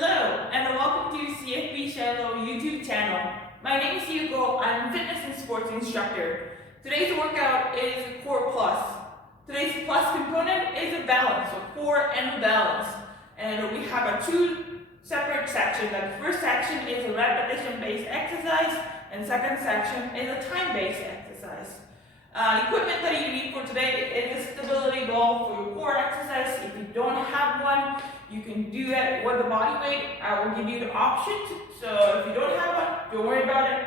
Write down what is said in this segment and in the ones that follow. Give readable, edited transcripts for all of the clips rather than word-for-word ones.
Hello, and welcome to CFB Shallow YouTube channel. My name is Hugo. I'm a fitness and sports instructor. Today's workout is Core Plus. Today's plus component is a balance, so core and balance. And we have two separate sections. The first section is a repetition-based exercise, and second section is a time-based exercise. Equipment that you need for today is a stability ball for your core exercise. If you don't have one, you can do that with the body weight. I will give you the options. So if you don't have one, don't worry about it.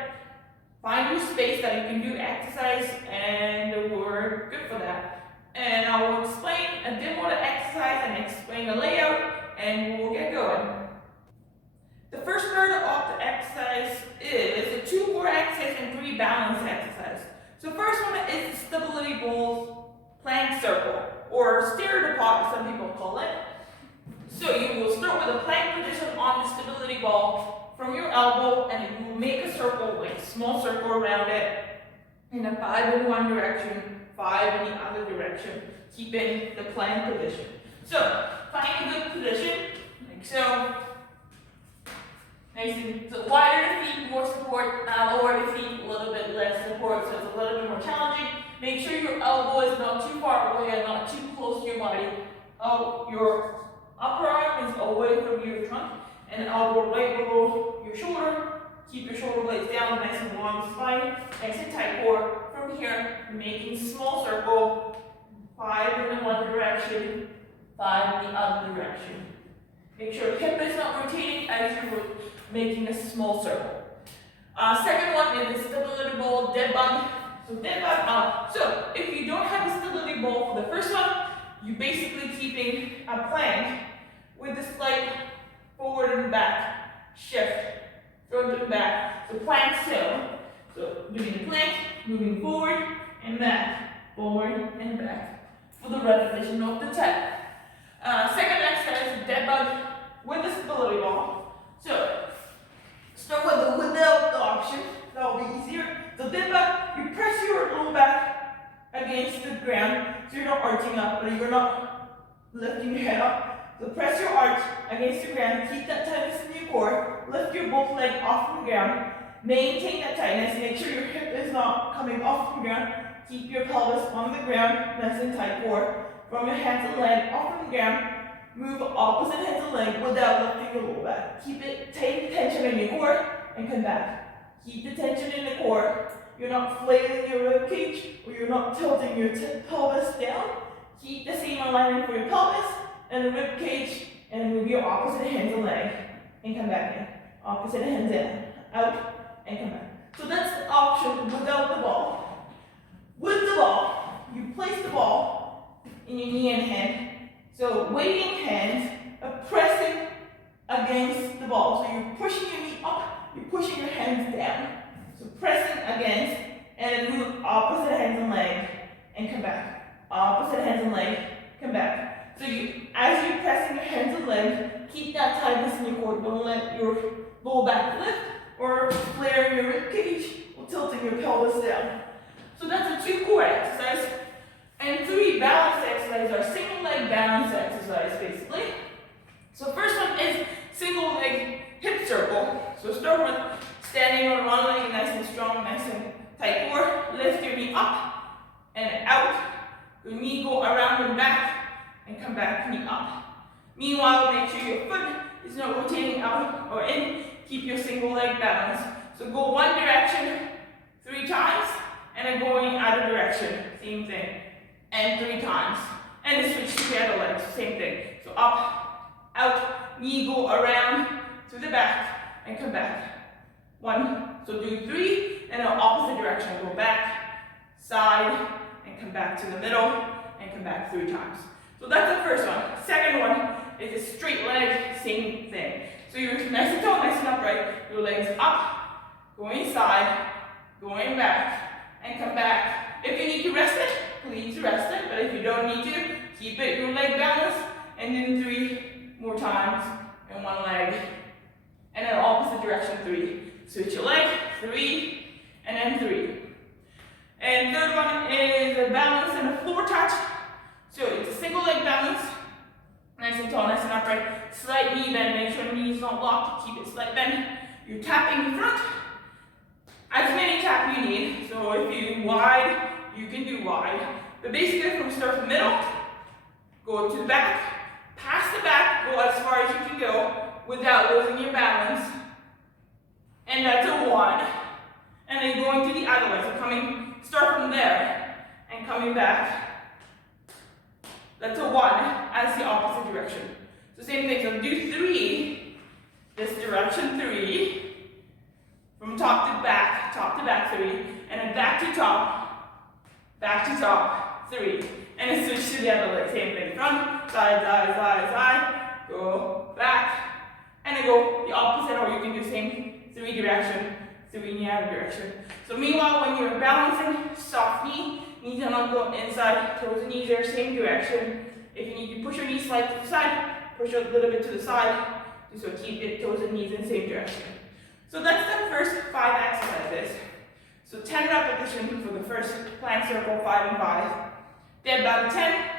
Find your space that you can do exercise, and we're good for that. And I will explain a demo the exercise and explain the layout, and we'll get going. The first part of the exercise is a 2 core exercise and 3 balance exercise. So first one is the stability ball plank circle, or stair to pot, some people call it. So you will start with a plank position on the stability ball from your elbow, and you will make a circle, like a small circle around it, in a 5 in one direction, 5 in the other direction, keeping the plank position. So find a good position, like so. Nice and so wider the feet, more support. Lower the feet, a little bit less support, so it's a little bit more challenging. Make sure your elbow is not too far away and not too close to your body. Your upper arm is away from your trunk, and elbow right below your shoulder. Keep your shoulder blades down, nice and long spine, nice and tight core. From here, making small circle, 5 in one direction, 5 in the other direction. Make sure hip is not rotating as you're making a small circle. Second one is the stability ball dead bug. So dead bug. So if you don't have a stability ball for the first one, you're basically keeping a plank with a slight forward and back shift, front and back. So plank still. So doing the plank, moving forward and back, forward and back for the repetition of the 10. Second exercise is dead bug with the stability ball. So start with the without the option, that will be easier. So dead bug, you press your low back against the ground, so you're not arching up, but you're not lifting your head up. So press your arch against the ground, keep that tightness in your core, lift your both legs off the ground, maintain that tightness, make sure your hip is not coming off the ground, keep your pelvis on the ground, nice and tight core. From your hands and leg off the ground, move opposite hands and leg without lifting your low back. Keep it, take tension in your core and come back. Keep the tension in the core. You're not flailing your rib cage, or you're not tilting your pelvis down. Keep the same alignment for your pelvis and the rib cage, and move your opposite hands and leg and come back in. Opposite hands in, out, and come back. So that's the option without the ball. With the ball, you place the ball in your knee and hand. So weighting hands are pressing against the ball. So you're pushing your knee up, you're pushing your hands down. So pressing against, and then move opposite hands and leg and come back. Opposite hands and leg, come back. So as you're pressing your hands and leg, keep that tightness in your core. Don't let your lower back lift or flare your rib cage or tilting your pelvis down. So that's a 2 core exercise. And 3 balance exercises are single leg balance exercise basically. So first one is single leg hip circle. So start with standing on one leg, nice and strong, nice and tight core. Lift your knee up and out. Your knee go around and back and come back, knee up. Meanwhile, make sure your foot is not rotating out or in. Keep your single leg balance. So go one direction 3 times and then going other direction, same thing. And 3 times. And then switch to the other leg, same thing. So up, out, knee go around to the back and come back. 1, so do 3, and then opposite direction. Go back, side, and come back to the middle, and come back 3 times. So that's the first one. Second one is a straight leg, same thing. So you're nice and tall, nice and upright. Your legs up, going side, going back, and come back. If you need to rest it, please rest it, but if you don't need to, keep it your leg balance, and then 3 more times, and 1 leg, and then opposite direction 3. Switch your leg, 3, and then 3. And third one is a balance and a floor touch. So it's a single leg balance, nice and tall, nice and upright. Slight knee bend, make sure the knee is not locked, keep it slight bend. You're tapping in front. As many tap you need, so if you do wide, you can do wide. But basically from start to middle, go to the back, pass the back, go as far as you can go without losing your balance. And that's a 1. And then going to the other way, so start from there and coming back. That's a 1 as the opposite direction. So same thing, so do 3, this direction 3, from top to back 3, and then back to top 3. And then switch to the other leg, same thing, front, side, go back, and then go the opposite, or you can do same 3 direction, 3 in the other direction. So meanwhile, when you're balancing, soft knee, knees are not going inside, toes and knees are same direction. If you need to push your knees slightly to the side, push a little bit to the side, so keep your toes and knees in the same direction. So that's the first 5 exercises. So 10 repetitions for the first plank circle, 5 and 5. Then back 10,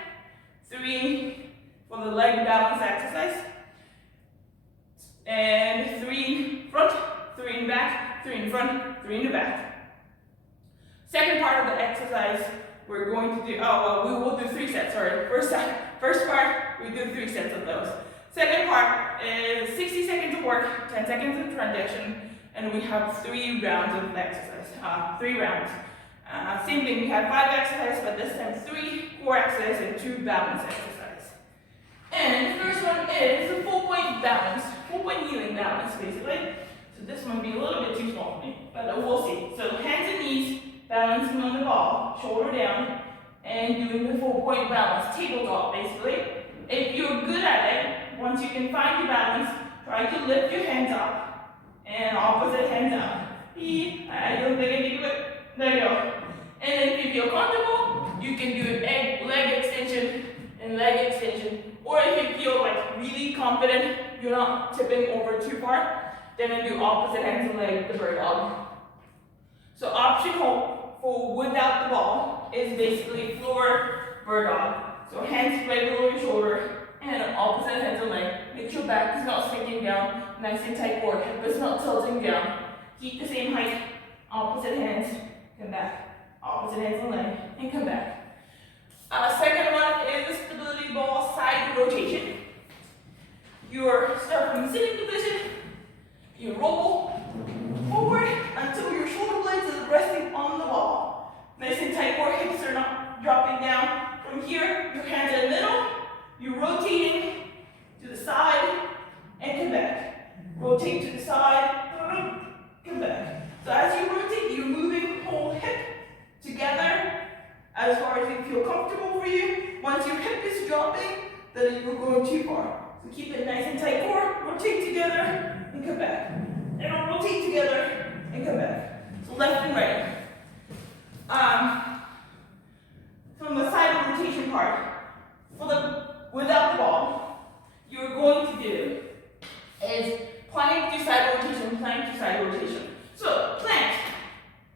3 for the leg balance exercise, and 3 front, 3 in back, 3 in front, 3 in the back. Second part of the exercise, we're going to do, we will do 3 sets, sorry. First part, we do 3 sets of those. Second part is 60 seconds of work, 10 seconds of transition, and we have 3 rounds of exercise, 3 rounds. Same thing, we had 5 exercises, but this time 3 core exercises and 2 balance exercises. And the first one is a full point balance, full point kneeling balance basically. So this might be a little bit too small for me, but we'll see. So hands and knees, balancing on the ball, shoulder down, and doing the full point balance, tabletop basically. If you're good at it, once you can find your balance, try to lift your hands up and opposite hands down. I don't think I can do it. There you go. And then if you feel comfortable, you can do leg extension and leg extension. Or if you feel like really confident, you're not tipping over too far, then I do opposite hands and leg, the bird dog. So option for without the ball is basically floor bird dog. So hands spread below your shoulder and opposite hands and leg. Make sure back is not sinking down, nice and tight core, hip is not tilting down. Keep the same height, opposite hands, come back. Opposite hands and leg, and come back. Second one is the stability ball side rotation. You start from the sitting position, you roll forward until your shoulder blades are resting on the ball. Nice and tight core, hips are not dropping down. From here, your hands in the middle, you're rotating to the side, and come back. Rotate to the side, come back. So as you rotate, you're moving whole hip together as far as you feel comfortable for you. Once your hip is dropping, then you're going too far. So keep it nice and tight core, rotate together, and come back. And rotate together, and come back. So left and right. From the side rotation part, without the ball, you're going to do is plank to side rotation, plank to side rotation. So plank,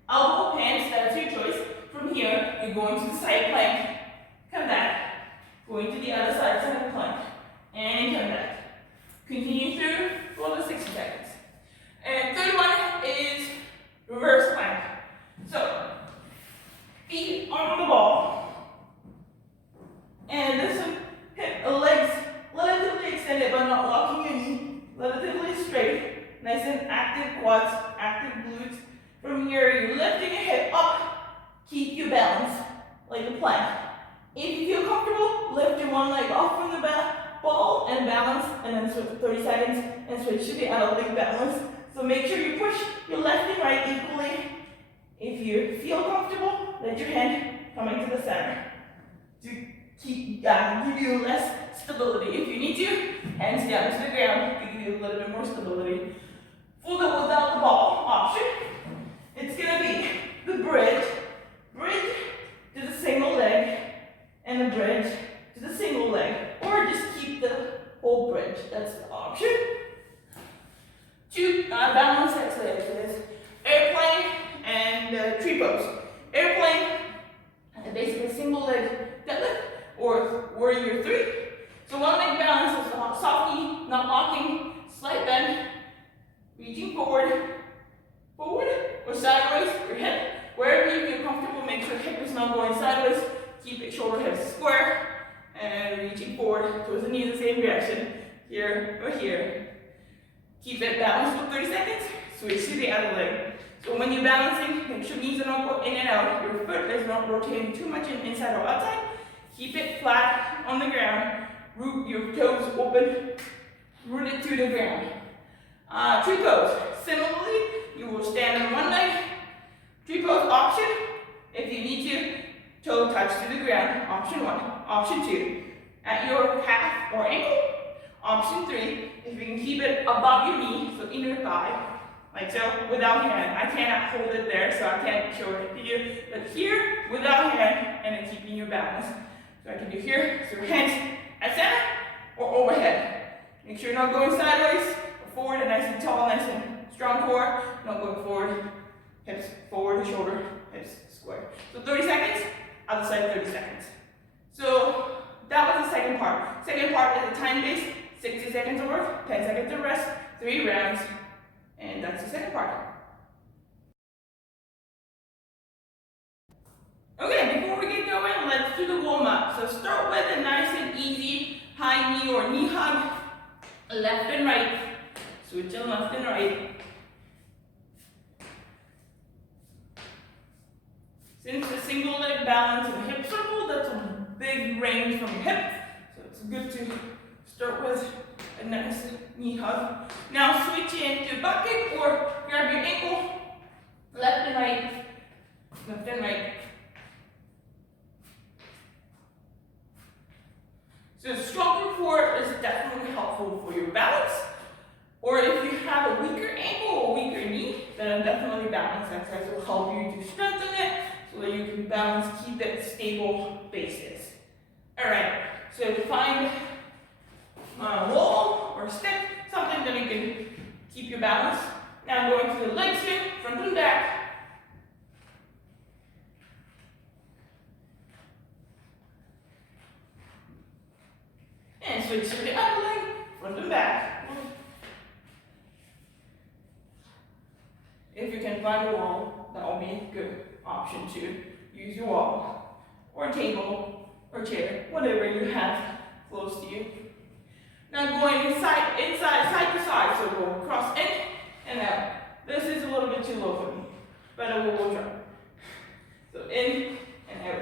elbow, hands, that's your choice. From here, you're going to the side plank, come back, going to the other side plank, and come back. Continue through for the 60 seconds. And third one is reverse plank. So, feet on the ball. And this one, legs relatively extended but not locking your knee, relatively straight. Nice and active quads, active glutes. From here, you're lifting your hip up, keep your balance like a plank. If you feel comfortable, lift your one leg off from the ball and balance, and then switch for 30 seconds and switch to the other leg balance. So make sure you push your left and right equally. If you feel comfortable, let your hand come into the center to give you less stability. If you need to, hands down to the ground to give you a little bit more stability. For the without the ball option, it's going to be the bridge to the single leg, and the bridge to the single leg, or just keep the whole bridge. That's the option. 2 balance exercises: airplane and tree pose. Airplane, basically single leg deadlift, or warrior 3. So one leg balance not locking, slight bend, reaching forward, forward, or sideways, your hip. Wherever you feel comfortable, make sure hip is not going sideways. Keep it shoulder hips square, and reaching forward towards the knees the same direction, here or here. Keep it balanced for 30 seconds, switch to the other leg. So when you're balancing, make sure knees are not going in and out. Your foot is not rotating too much inside or outside. Keep it flat on the ground. Root your toes open, root it to the ground. Tree pose. Similarly, you will stand on one leg. Tree pose option, if you need to, toe touch to the ground. Option 1. Option 2, at your calf or ankle. Option 3, if you can keep it above your knee, so inner thigh, like so, without hand. I cannot hold it there, so I can't show it to you. But here, without hand, and then keeping your balance. So I can do here, so hands at center or overhead. Make sure you're not going sideways or forward, and nice and tall, nice and strong core. Not going forward, hips forward, shoulder, hips square. So 30 seconds, other side 30 seconds. So that was the second part. Second part is a time-based, 60 seconds of work, 10 seconds of rest, 3 rounds, and that's the second part. Okay, before we get going, let's do the warm-up. So start with a nice and easy high knee or knee hug, left and right. Switch on left and right. Since the single leg balance and hip circle, that's a big range from your hip. So it's good to start with a nice knee hug. Now switch into bucket or grab your ankle, left and right, left and right. So stronger core is definitely helpful for your balance. Or if you have a weaker ankle or weaker knee, then definitely balance exercise will help you to strengthen it so that you can balance, keep it stable basis. Alright, so find a wall or a stick, something that you can keep your balance. Now going to the leg swing, front and back. And switch to the other leg, front and back. If you can find a wall, that will be a good option to use your wall, or table, or chair, whatever you have close to you. Now going inside, side to side, so go across in and out. This is a little bit too low for me, but I will try. So in and out.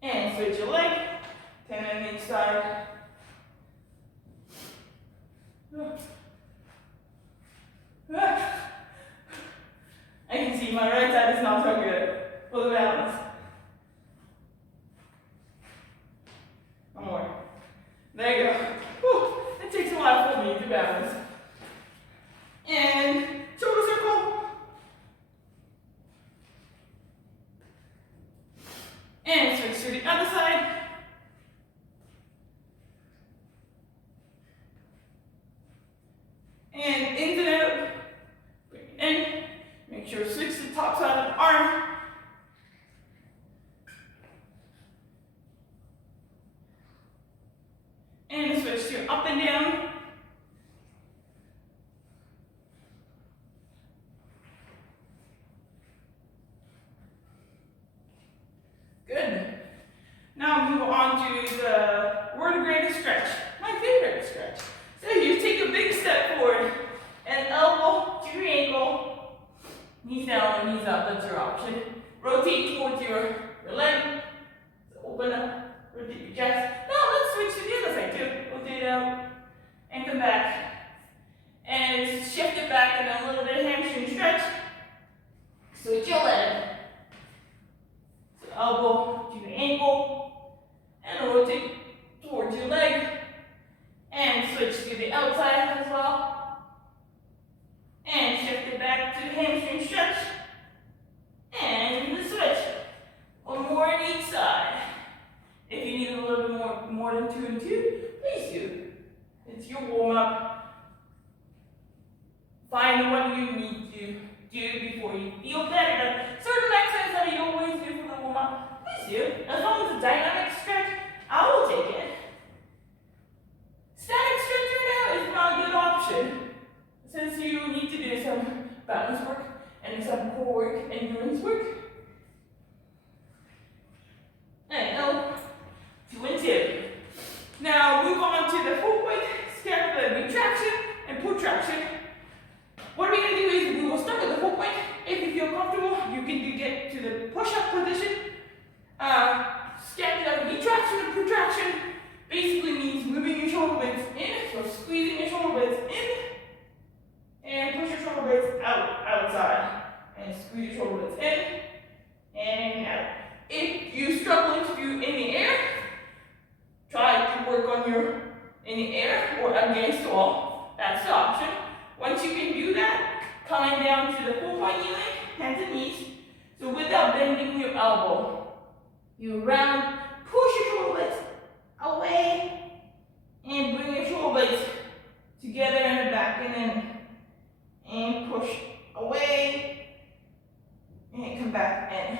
And switch your leg, 10 on each side. I can see my right side is not so good for the balance. One more. There you go. Whew. It takes a while for me to balance. And shoulder circle. And switch to the other side. And in and out. Bring it in. Make sure to switch to the top side of the arm. And switch to up and down. Good. Now move on to the vertebrae stretch, my favorite stretch. So you take a big step forward, and elbow to your ankle, knees down and knees up, that's your option. Rotate towards your leg, so open up, rotate your chest. Now let's switch to the other side too. Rotate out, and come back. And shift it back and a little bit of hamstring stretch. Switch your leg. So elbow to the ankle, and rotate towards your leg. And switch to the outside as well. And shift it back to the hamstring stretch. And the switch. One more on each side. If you need a little bit more than 2 and 2, please do. It's your warm-up. Find what you need to do before you feel better. to. As long as it's a dynamic stretch, I will take it. Static stretch right now is not a good option, since you need to do some balance work and some core work, endurance work. And no, 2 and 2. Now move on to the full weight, scapula retraction and protraction. What we're going to do is we will start with the full weight. If you feel comfortable, you can get to the push-up position. Scapula retraction and protraction basically means moving your shoulder blades in, so squeezing your shoulder blades in, and push your shoulder blades outside, and squeeze your shoulder blades in, and out. If you're struggling to do in the air, try to work on your in the air or against the wall. That's the option. Once you can do that, coming down to the full point kneeling, hands and knees. So without bending your elbow, you round, push your shoulder blades away, and bring your shoulder blades together in the back and in, and push away, and come back in.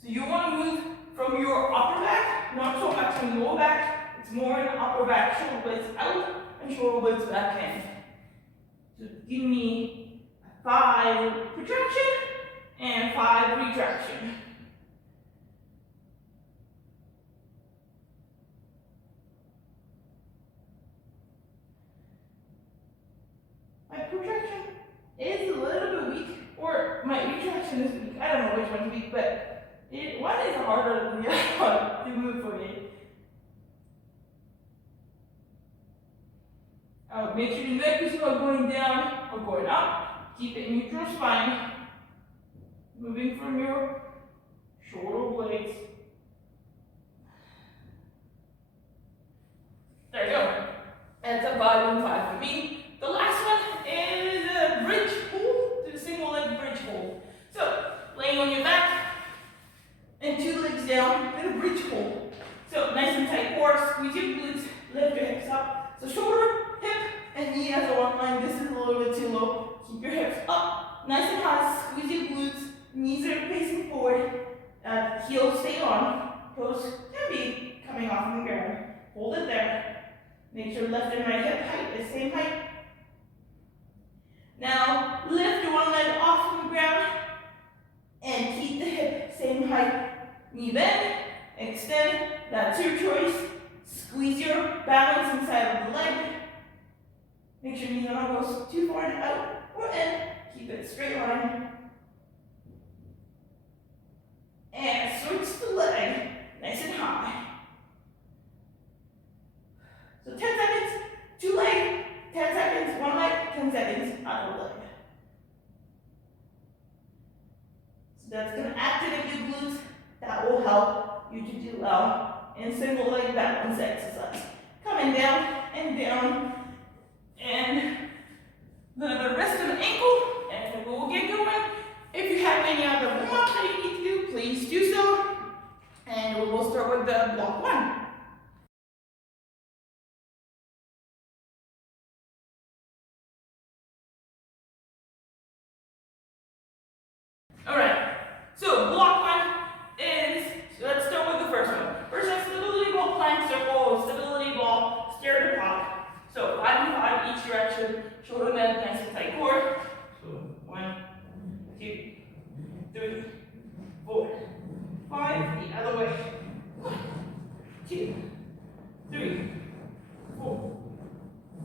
So you want to move from your upper back, not so much from the lower back. It's more in the upper back, shoulder blades out and shoulder blades back in. So give me 5 protraction and 5 retraction. My protraction is a little bit weak, or my retraction is weak. I don't know which one's weak, but one is harder than the other one to move for me. Make sure your neck is not going down or going up. Keep it neutral spine. Moving from your shoulder blades. There you go. That's a 5 and 5 for me. The last one is a bridge hold, to the single leg bridge hold. So, laying on your back and 2 legs down in a bridge hold. So, nice and tight core, squeeze your glutes, lift your hips up. So, shoulder, hip, and knee as a one line. This is a little bit too low. Keep your hips up, nice and high, squeeze your glutes, knees are facing forward, heels stay on, toes can be coming off from the ground. Hold it there. Make sure left and right hip height is same height. Now lift one leg off from the ground and keep the hip same height. Knee bend, extend, that's your choice. Squeeze your balance inside of the leg. Make sure knees don't go too far and out or in. Keep it straight line. And switch the leg, nice and high. So 10 seconds, 2 leg, 10 seconds, 1 leg, 10 seconds, other leg. So that's going to activate your glutes. That will help you to do well in single leg balance exercise. Coming down, and a little bit of rest on the ankle, and we'll get going. If you have any other warm-ups that you need to do, please do so. And we will start with the block 1. Alright, so block 1 is, let's start with the first one. First one, stability ball, plank circle, stability ball, stair to pop. So 5 and 5 each direction, shoulder bend, nice and tight core. So 1, 2, 3, 4, 5, the other way. 1, 2, 3, 4,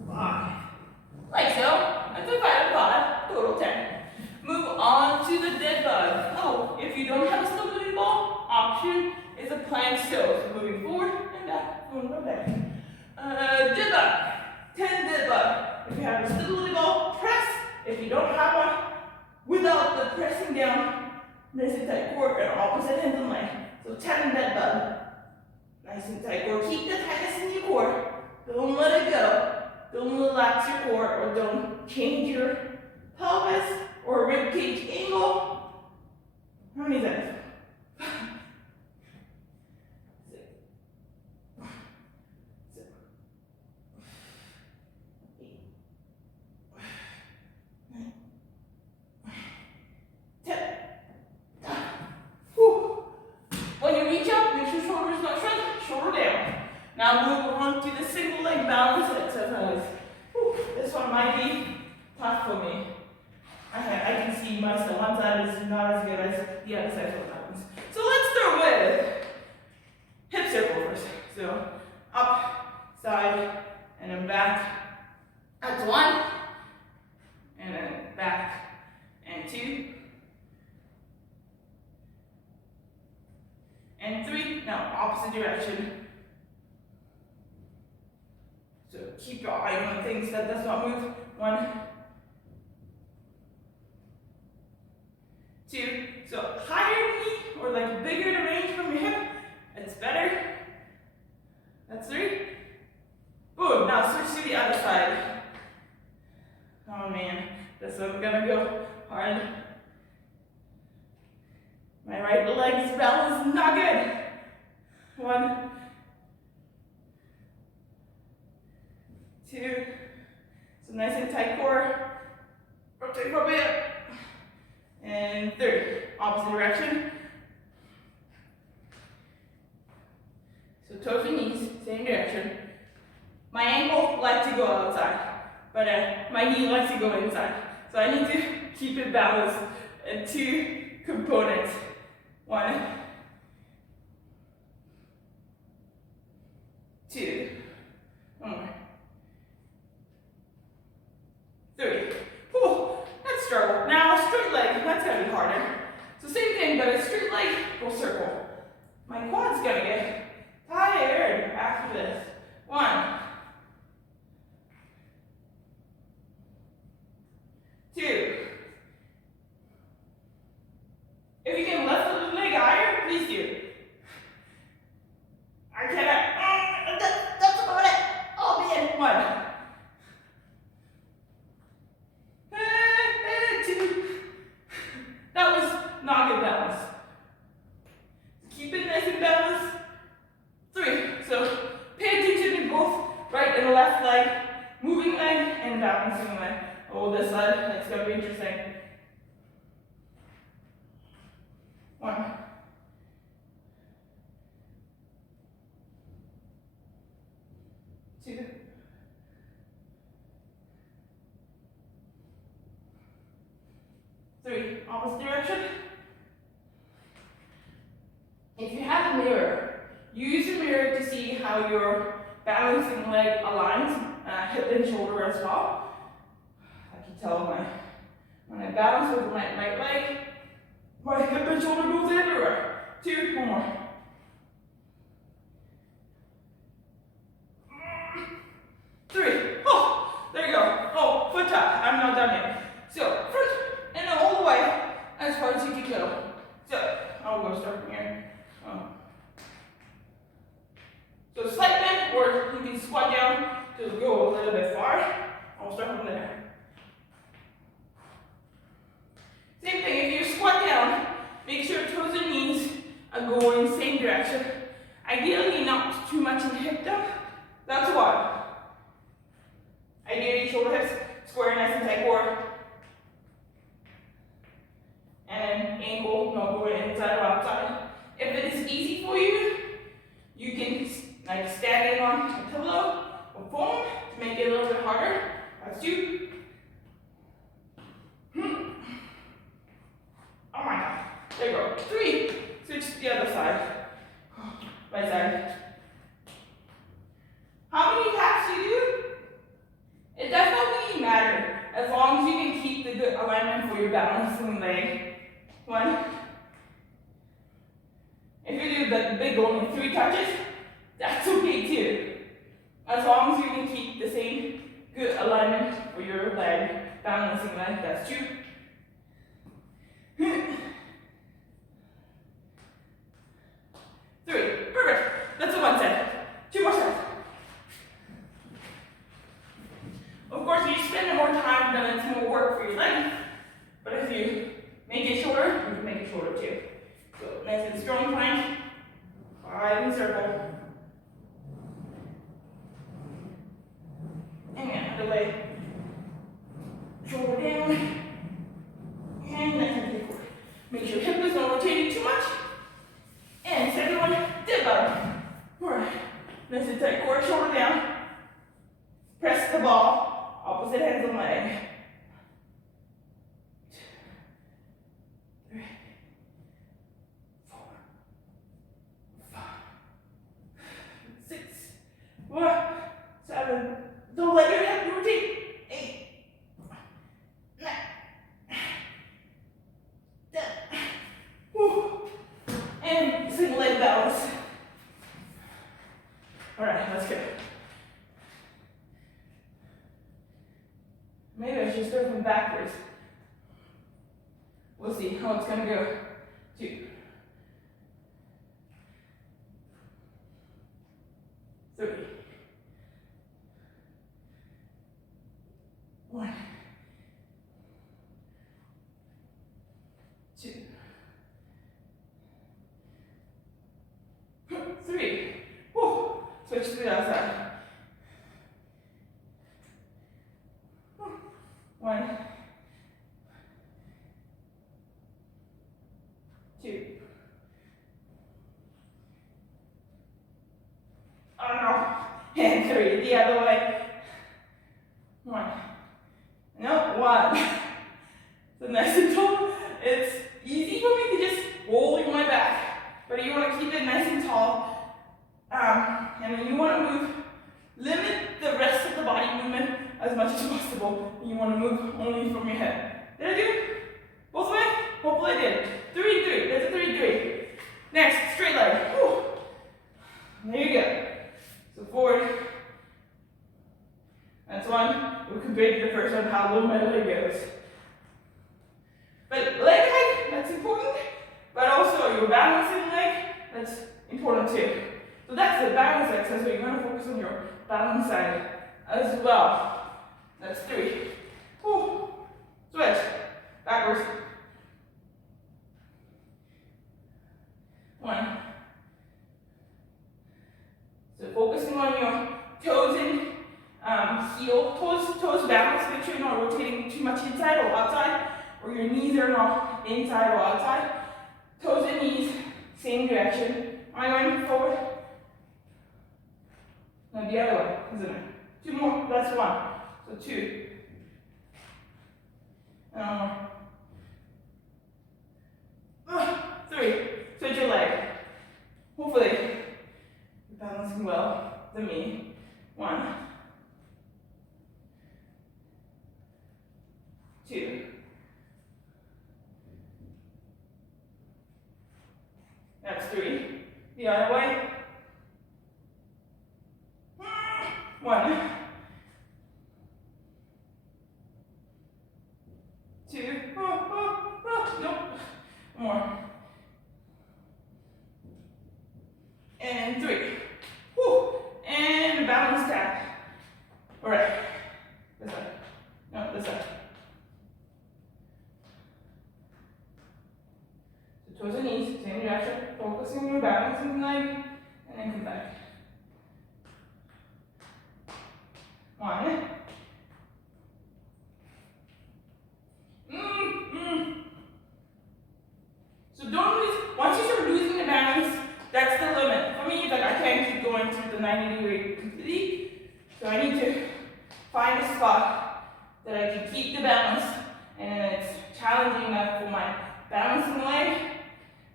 5. Like so. That's a 5 and 5, total 10. Move on to the dead bug. Oh, if you don't have a stability ball, option is a plank still. So moving forward and back, forward and back. Dead bug. 10 dead bug. If you have a stability ball, press. If you don't have one, without the pressing down, nice and tight core and opposite hands and leg. So 10 dead bug. Nice and tight core. Keep the tightness in your core. Don't let it go. Don't relax your core or don't change your pelvis or rib cage angle. How many seconds? 6, 7, 8, 9, 10. Whew. When you reach one side is not as good as the other side sometimes. So let's start with hip circle first. So up, side, and then back. That's one. And then back and two. And three. Now opposite direction. So keep your eye on things that does not move. One. Two. So higher knee or like bigger the range from your hip. It's better. That's three. Boom. Now switch to the other side. Oh man, this one's gonna go hard. My right leg's balance is not good. One. Two. So nice and tight core. Rotate for a bit. And three. Opposite direction. So toes and knees, same direction. My ankle likes to go outside, but my knee likes to go inside. So I need to keep it balanced in two components. One, two, one more, three. Whew, that's struggle. Now straight leg, that's gonna be harder. So same thing, but a straight leg, go circle. My quad's gonna get tired after this. One, two. If you can lift the leg higher, please do. I cannot. That's about it. Oh man, one. Two. That was not good balance. Keep it nice and balanced. Three. So pay attention to both right and left leg, moving leg, and balancing leg. Oh, this side, it's gonna be interesting. One. Two. Three. Opposite direction. If you have a mirror, use the mirror to see how your balancing leg aligns, hip and shoulder as well. I can tell when I balance with my right leg, my hip and shoulder goes everywhere. Two, one more. Three. Oh, there you go. Oh, foot tap. I'm not done yet. So, front and then all the way as far as you can go. So, I'll go start from here. So slight bend, or you can squat down to go a little bit far. I'll start from there. Same thing, if you squat down, make sure toes and knees are going same direction. Ideally not too much in hip dump. That's one. Ideally shoulder hips, square, nice and tight core. And ankle not going inside or outside. If it is easy for you, you can like stand in on a pillow or foam to make it a little bit harder. That's two. Oh my god. There you go. Three. Switch to the other side. Right side. How many taps you do? It does not really matter as long as you can keep the good alignment for your balancing leg. One. If you do the big only 3 touches, that's okay too. As long as you can keep the same good alignment for your leg, balancing leg, that's 2. 3. Perfect. That's a 1 set. 2 more sets. Of course, if you spend more time, then it's more work for your leg. But if you make it shorter, you can make it shorter too. So nice and strong plank. 5 in circle. And other way. Shoulder down. And nice and big forward. Make sure hip is not rotating too much. And second one, dip up. Alright. Nice and tight core, shoulder down. Press the ball. Opposite hands on leg. single leg balance. All right, let's go. Maybe I should start from backwards. We'll see how it's gonna go. 2, 3, 1, 2, 3. Woo. Switch to the other side. 1, 2. Oh no. And 3. The other way. 1. No, 1. So nice and tall. It's easy for me to just roll my back, but you want to keep it nice and tall. And then you want to limit the rest of the body movement as much as possible. You want to move only from your head. Did I do both ways? Hopefully I did. 3, 3. That's a 3, 3. Next, straight leg. Whew. There you go. So forward. That's one. We compared to the first one, how low my leg goes. But leg height, that's important. But also your balancing leg, that's important too. So that's the balance exercise, so you're going to focus on your balance side as well. That's 3. Whew. Switch. Backwards. 1. So focusing on your toes and heel. Toes balance. Make sure you're not rotating too much inside or outside, or your knees are not inside or outside. Toes and knees, same direction. Am I going forward? No, the other way, isn't it? 2 more, that's 1. So 2. And 1 more. 3. Switch your leg. Hopefully, you're balancing well than me. 1. 2. That's 3. The other way. 1. 2. Nope. More. And 3. Whew. And balance tap. All right. This side. No, this side. So toes and knees, same direction. Focusing on your balancing leg, and then come back. 1. So don't lose, once you start losing the balance, that's the limit. For me, like I can't keep going through the 90-degree completely. So I need to find a spot that I can keep the balance, and it's challenging enough for my balancing leg.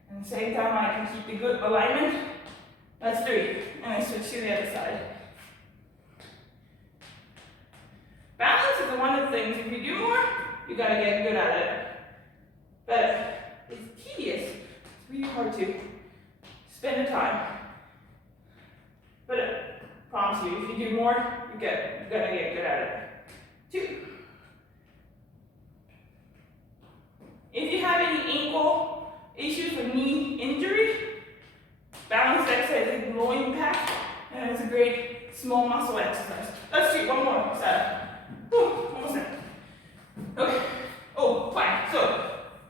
And at the same time, I can keep the good alignment. That's 3. And I switch to the other side. Balance is one of the things, if you do more, you gotta get good at it. But it's tedious. It's really hard to spend the time. But I promise you, if you do more, you're gonna get good at it. 2. If you have any ankle issues or knee injury, balance exercise is low impact, and it's a great small muscle exercise. Let's do one more set. Almost there. Okay. Oh, fine. So,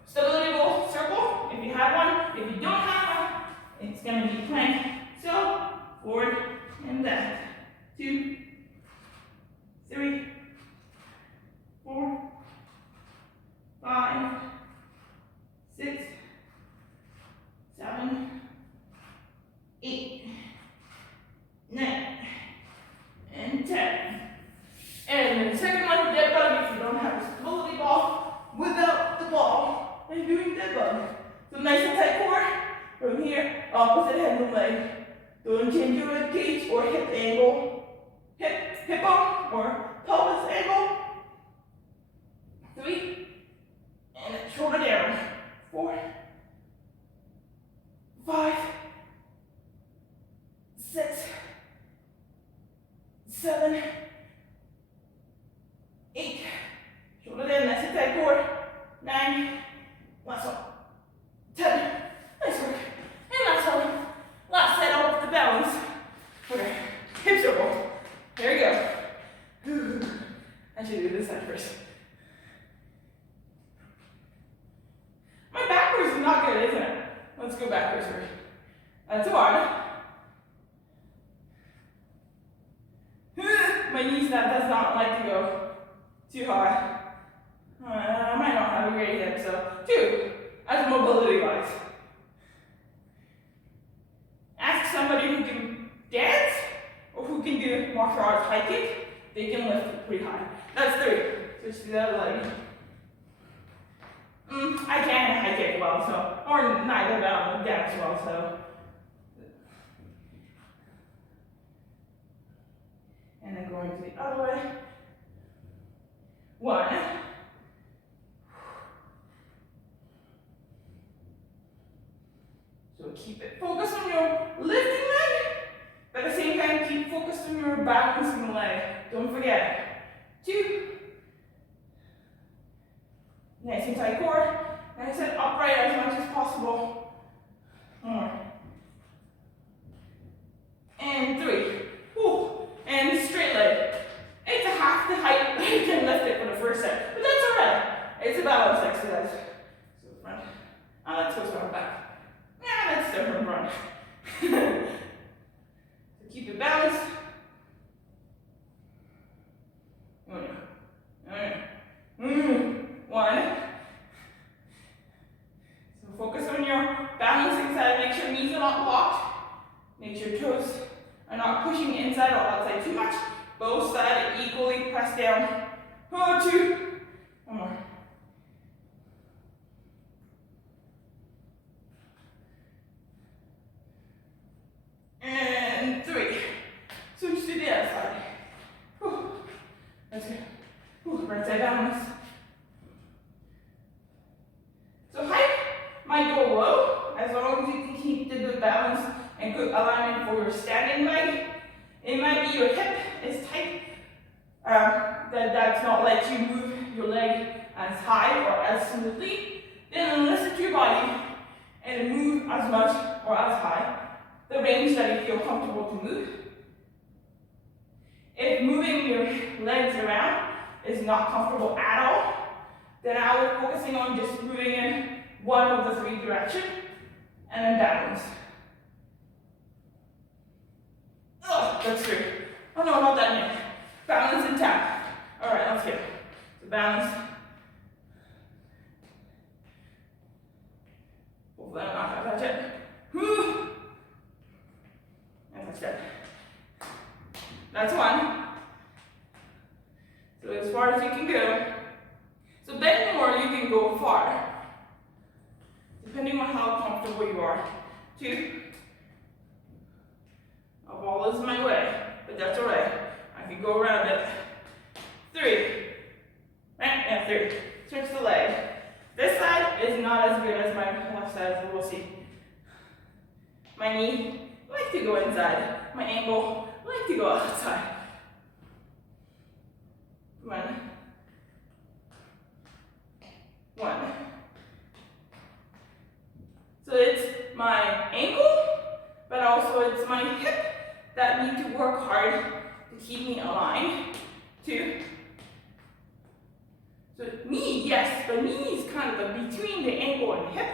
stability ball circle, if you have one. If you don't have one, it's going to be plank. So, forward and back. 2, 3, 4, 5, 6, 7, 8, 9, and 10. And the second one, dead bug, if you don't have a stability ball without the ball, and doing dead bug. So nice and tight core. From here, opposite hand of leg. Don't change your rib cage or hip angle. Hip bone or pelvis angle. 3. And shoulder down. 4, 5, Let's go backwards first. That's hard. My knees does not like to go too high. I might not have a great hip, so 2, as mobility wise. Ask somebody who can dance or who can do martial arts high kick. They can lift it pretty high. That's 3. Switch to the other leg. I can high kick well, so, or neither, but I don't dance well, so. And then going to the other way. 1. So keep it focused on your lifting leg, but at the same time keep focused on your balancing leg. Don't forget. 2. Nice and tight core. Nice and upright as much as possible. 1 more. And 3. Whew. And straight leg. It's a half the height you can lift it for the first set, but that's alright. It's a balance exercise. So front. Let's go start back. Let's start from front. So keep it balanced. 1. So focus on your balancing side. Make sure knees are not locked. Make sure toes are not pushing inside or outside too much. Both sides equally press down. 2. 1 more. And 3. Switch to the other side. Whew. That's good. Whew. Right side balance. So height might go low as long as you can keep the good balance and good alignment for your standing leg. It might be your hip is tight, that's not let you move your leg as high or as smoothly. Then listen to your body and move as much or as high, the range that you feel comfortable to move. If moving your legs around is not comfortable at all, then I will focusing on just moving in one of the 3 directions and then balance. That's 3. Oh no, not that yet. Balance and tap. Alright, let's go. So balance. Hopefully I'm not gonna touch it. And touch that. That's 1. So as far as you can go. So bend more, you can go far. Depending on how comfortable you are. 2. A ball is my way, but that's alright. I can go around it. 3. Right? Yeah, 3. Switch the leg. This side is not as good as my left side, so we'll see. My knee like to go inside. My ankle like to go outside. 1. 1. So it's my ankle, but also it's my hip that need to work hard to keep me aligned. 2. So knee, yes, the knee is kind of between the ankle and hip.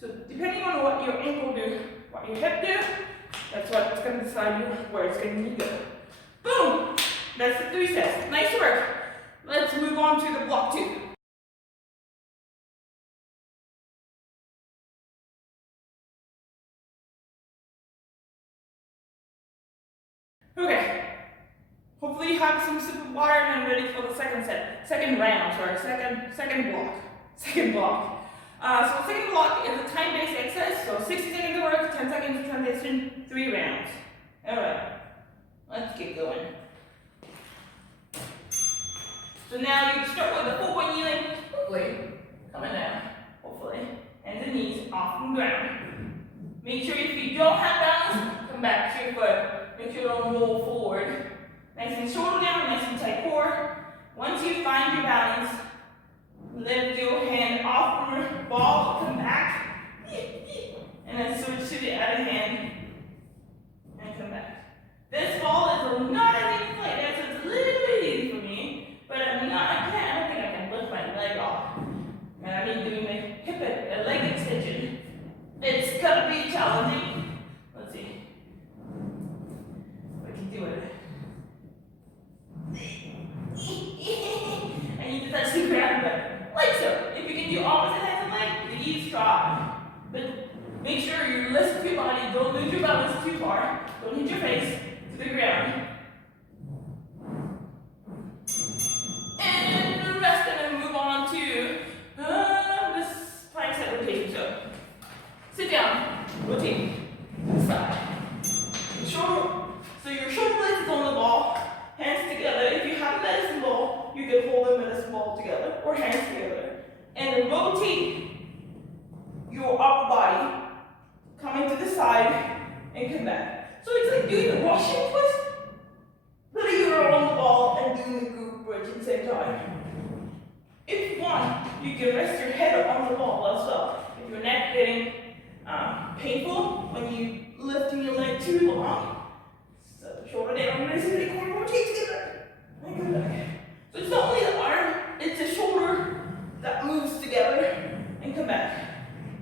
So depending on what your ankle do, what your hip do, that's what's going to decide where it's going to need to go. Boom! That's the 3 sets. Nice work. Let's move on to the block 2. Okay. Hopefully you have some sip of water and I'm ready for the second round, second block. So second block is a time-based exercise, so 60 seconds of work, 10 seconds of transition, 3 rounds. Alright, let's get going. So now you start with a full point kneeling, hopefully, coming down, hopefully, and the knees off from the ground. Make sure if you don't have balance, come back to your foot. Make sure you don't roll forward. Nice and shoulder down, nice and tight core. Once you find your balance, lift your hand off from your ball, come back, and then switch to the other hand, and come back. This ball is not as easy to play, so it's a little bit easy for me, but I don't think I can lift my leg off. And I've been doing the leg extension. It's try. But make sure you listen to your body. Don't lose your balance too far. Don't hit your face to the ground. And rest and then move on to this plank set rotation. So sit down, rotate to the side. So your shoulder blades is on the ball, hands together. If you have a medicine ball, you can hold the medicine ball together or hands together. And then rotate your upper body, coming to the side and come back. So it's like doing the Russian twist, but you're on the ball and doing the group bridge at the same time. If you want, you can rest your head on the ball as well. If your neck getting painful when you lifting your leg too long, so shoulder down, basically rotate together and come back. So it's not only the arm, it's the shoulder that moves together and come back.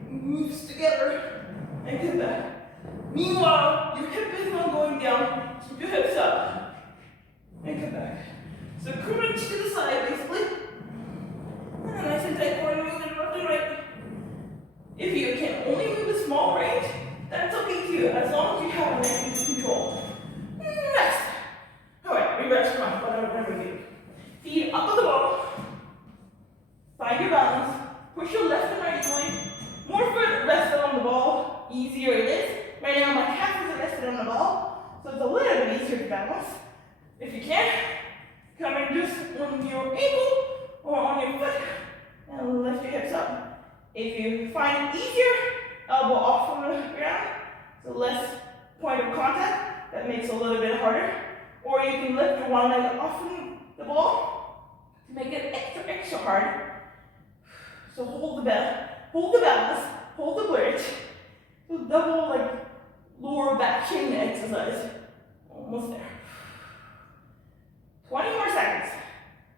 Moves together and come back. Meanwhile, your hip is not going down, keep your hips up and come back. So crunch to the side basically. And then nice and tight corner movement left and right. If you can only move a small range, that's okay too, as long as you have a nice control. Rest. Alright, rest, come on, whatever we do. Feet up on the ball. Find your balance. Push your left and right joint. More foot rested on the ball, easier it is. Right now my calf is rested on the ball, so it's a little bit easier to balance. If you can, come in just on your ankle or on your foot and lift your hips up. If you find it easier, elbow off from the ground, so less point of contact, that makes it a little bit harder. Or you can lift your one leg off from the ball to make it extra hard. So hold the balance, hold the bridge. So double like lower back chain exercise. Almost there. 20 more seconds.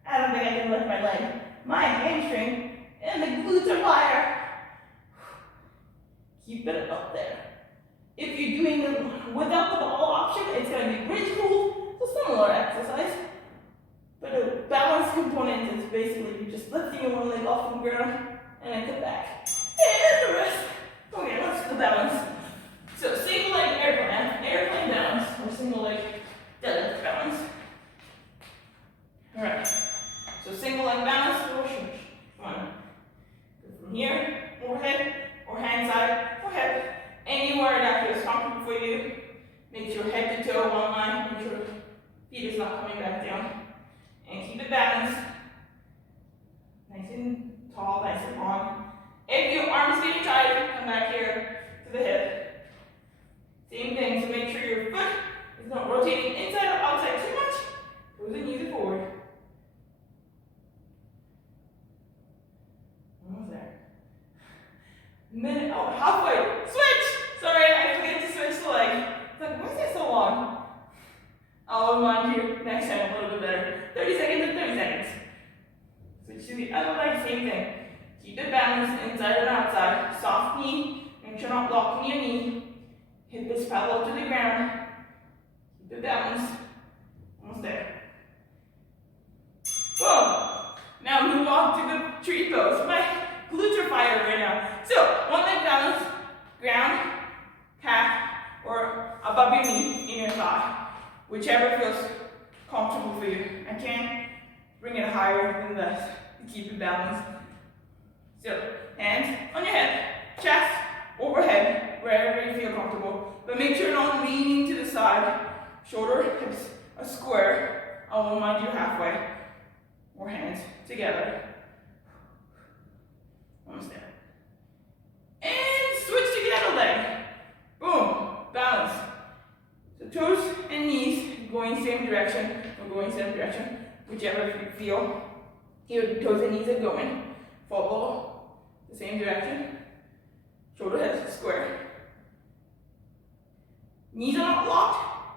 I don't think I can lift my leg. My hamstring and the glutes are fire. Keep it up there. If you're doing it without the ball option, it's going to be bridge pull, so similar exercise. But the balance component is basically you're just lifting your one leg off the ground and then come back. And the rest. Okay, let's do the balance. So single leg airplane balance, or single leg deadlift balance. Alright. So single leg balance, one. Go from here, overhead, or hand side, or head. Anywhere that feels comfortable for you. Make sure head to toe one line. Make sure feet is not coming back down. And keep it balanced. Nice and tall, nice and long. If your arm is getting tired, come back here to the hip. Same thing, so make sure your foot is not rotating inside or outside too much. Toes and knees are forward. Almost there. Minute, oh, halfway. Switch! Sorry, I forget to switch the leg. It's like, why is it so long? I'll remind you next time a little bit better. 30 seconds and 30 seconds. Switch to the other leg, same thing. Keep it balanced inside and outside. Soft knee, make sure not blocking your knee. Hip is parallel to the ground. Keep it balanced. Almost there. Boom! Now move on to the tree pose. My glutes are fired right now. So, one leg balance, ground, calf, or above your knee, in your thigh. Whichever feels comfortable for you. I can bring it higher than that to keep it balanced. So, hands on your head, chest, overhead, wherever you feel comfortable. But make sure not leaning to the side. Shoulder, hips are square. I'll remind you halfway. Or hands together. Almost there. And switch to the other leg. Boom. Balance. So toes and knees going same direction. Or going same direction. Whichever you feel your toes and knees are going. Follow the same direction. Shoulder head square. Knees are not locked,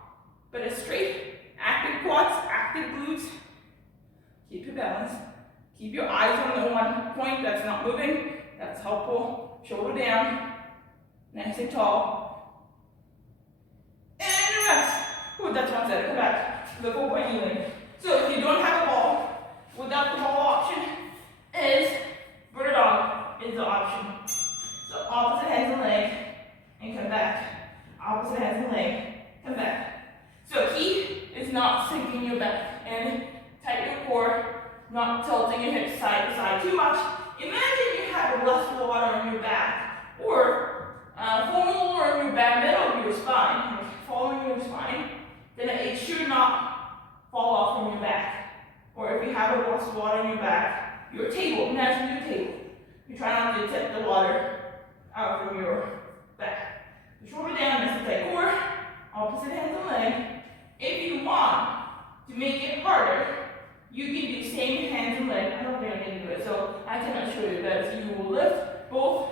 but it's straight. Active quads, active glutes. Keep your balance. Keep your eyes on the one point that's not moving. That's helpful. Shoulder down. Nice and tall. And rest. Ooh, that's one side. Come back to the 4-point kneeling. So if you don't have a ball, without the ball option is bird dog is the option. have a glass of water on your back, your table, imagine your table. You try not to tip the water out from your back. The shoulder down is the tight core, opposite hands and leg. If you want to make it harder, you can do same hands and leg. I don't think I can do it, so I cannot show you that. So you will lift both